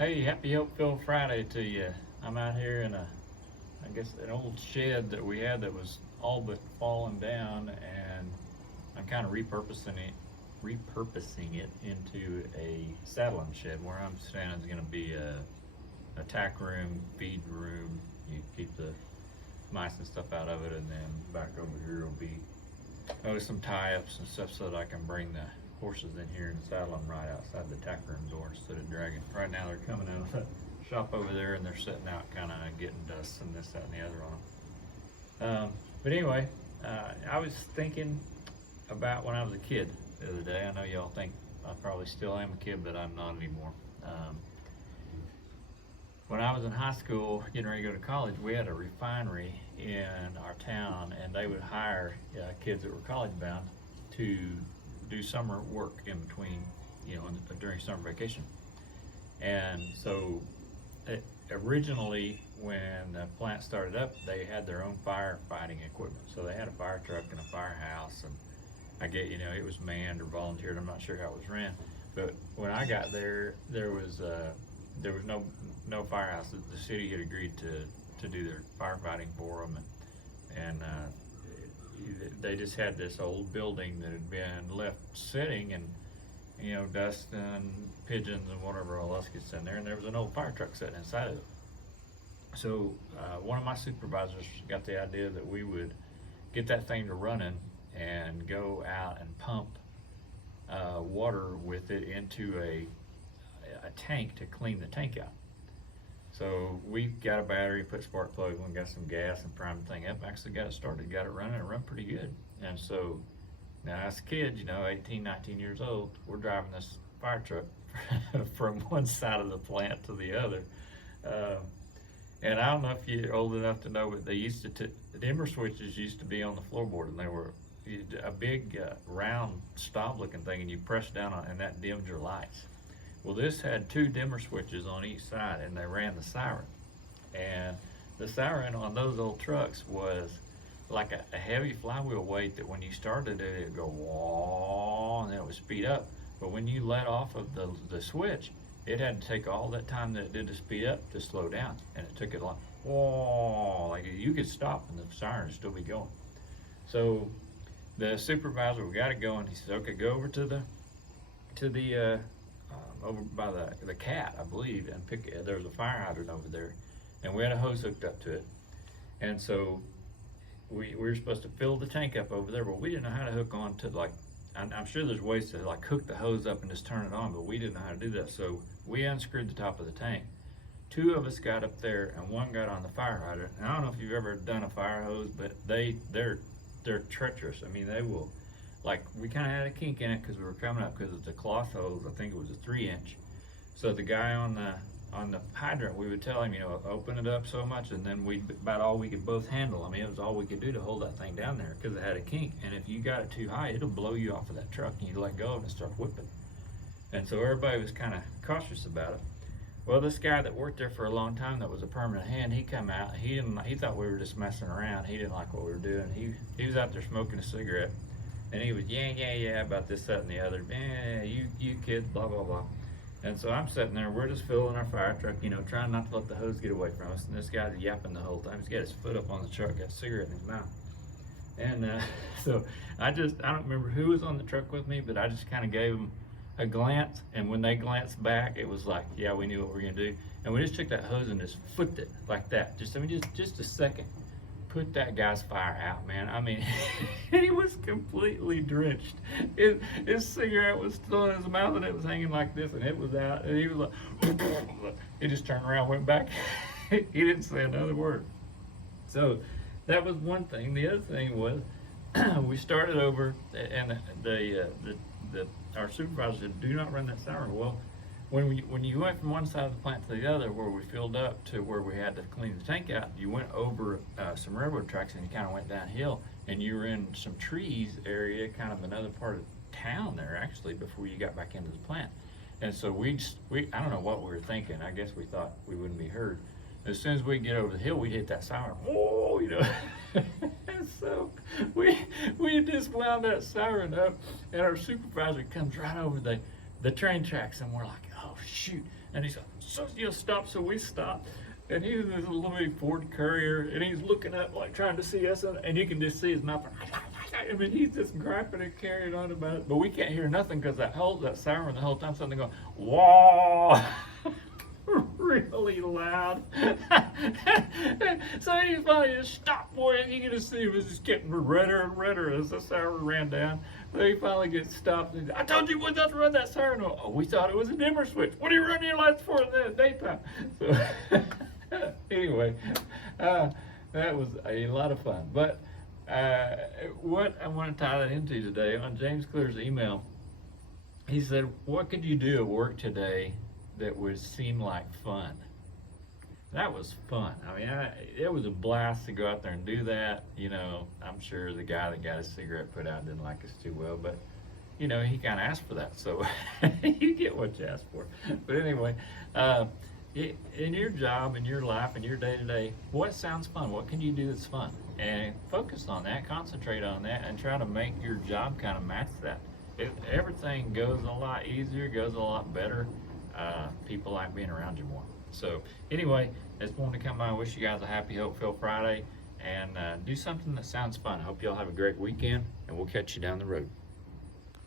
Hey, happy Hope-filled Friday to you. I'm out here in I guess, an old shed that we had that was all but falling down, and I'm kind of repurposing it into a saddling shed. Where I'm standing is going to be a tack room, feed room. You keep the mice and stuff out of it, and then back over here will be some tie-ups and stuff so that I can bring the horses in here and saddle them right outside the tack room door instead of dragging. Right now they're coming out of the shop over there and they're sitting out kind of getting dust and this, that, and the other on them. But anyway, I was thinking about when I was a kid the other day. I know y'all think I probably still am a kid, but I'm not anymore. When I was in high school, getting ready to go to college, we had a refinery in our town, and they would hire kids that were college bound to do summer work in between, during summer vacation. And so originally, when the plant started up, they had their own firefighting equipment. So they had a fire truck and a firehouse, and I get, it was manned or volunteered. I'm not sure how it was ran. But when I got there, there was no firehouse. The city had agreed to do their firefighting for them, and they just had this old building that had been left sitting, and dust and pigeons and whatever else gets in there, and there was an old fire truck sitting inside of it. So one of my supervisors got the idea that we would get that thing to running and go out and pump water with it into a tank to clean the tank out. So we got a battery, put spark plugs in, got some gas and primed the thing up, actually got it started, got it running, it run pretty good. And so now as kids, 18, 19 years old, we're driving this fire truck from one side of the plant to the other. And I don't know if you're old enough to know, but they used to, the dimmer switches used to be on the floorboard, and they were a big round stop looking thing, and you press down on it and that dimmed your lights. Well, this had two dimmer switches on each side, and they ran the siren. And the siren on those old trucks was like a heavy flywheel weight that when you started it, it'd go wah, and then it would speed up. But when you let off of the switch, it had to take all that time that it did to speed up to slow down. And it took it like, wah, like you could stop and the siren would still be going. So the supervisor, we got it going. He says, okay, go over to the over by the cat, I believe, and there was a fire hydrant over there, and we had a hose hooked up to it. And so we were supposed to fill the tank up over there, but we didn't know how to hook on to, like, I'm sure there's ways to like hook the hose up and just turn it on, but we didn't know how to do that. So we unscrewed the top of the tank. Two of us got up there and one got on the fire hydrant. And I don't know if you've ever done a fire hose, but they're treacherous. I mean, they will, like, we kind of had a kink in it because we were coming up because it's a cloth hose. I think it was a 3-inch. So the guy on the hydrant, we would tell him, open it up so much, and then about all we could both handle. I mean, it was all we could do to hold that thing down there because it had a kink. And if you got it too high, it'll blow you off of that truck, and you let go of it and start whipping. And so everybody was kind of cautious about it. Well, this guy that worked there for a long time, that was a permanent hand, he come out. He thought we were just messing around. He didn't like what we were doing. He was out there smoking a cigarette. And he was, yeah, about this, that, and the other. You kids, blah, blah, blah. And so I'm sitting there, we're just filling our fire truck, trying not to let the hose get away from us. And this guy's yapping the whole time. He's got his foot up on the truck, got a cigarette in his mouth. And so I don't remember who was on the truck with me, but I just kind of gave him a glance. And when they glanced back, it was like, yeah, we knew what we were going to do. And we just took that hose and just flipped it like that. Just a second. Put that guy's fire out, man. I mean, he was completely drenched. His cigarette was still in his mouth, and it was hanging like this, and it was out, and he was like, he just turned around, went back. He didn't say another word. So that was one thing. The other thing was we started over, and our supervisor said, do not run that siren. Well, when you went from one side of the plant to the other, where we filled up to where we had to clean the tank out, you went over some railroad tracks and you kind of went downhill, and you were in some trees area, kind of another part of town there actually, before you got back into the plant. And so we I don't know what we were thinking. I guess we thought we wouldn't be heard. As soon as we get over the hill, we hit that siren. Oh, And so we just wound that siren up, and our supervisor comes right over the train tracks, and we're like, oh shoot. And he said, so you'll stop, so we stopped. And he was in this little bitty Ford Courier, and he's looking up like trying to see us, and you can just see his mouth. I mean, he's just griping and carrying on about it, but we can't hear nothing because that siren the whole time, something going, whoa, really loud. So he finally just stopped, boy, and you can just see it was just getting redder and redder as the siren ran down. So he finally gets stopped. And I told you we not to run that siren. Oh, we thought it was a dimmer switch. What are you running your lights for in the daytime? So anyway, that was a lot of fun. But what I want to tie that into today, on James Clear's email, he said, what could you do at work today that would seem like fun? That was fun. I mean, it was a blast to go out there and do that. You know, I'm sure the guy that got his cigarette put out didn't like us too well, but you know, he kind of asked for that, so you get what you asked for. But anyway, in your job, in your life, in your day-to-day, what sounds fun? What can you do that's fun? And focus on that, concentrate on that, and try to make your job kind of match that. Everything goes a lot easier, goes a lot better. People like being around you more. So anyway, just wanted to come by and wish you guys a happy Hope-Filled Friday, and do something that sounds fun. I hope y'all have a great weekend, and we'll catch you down the road.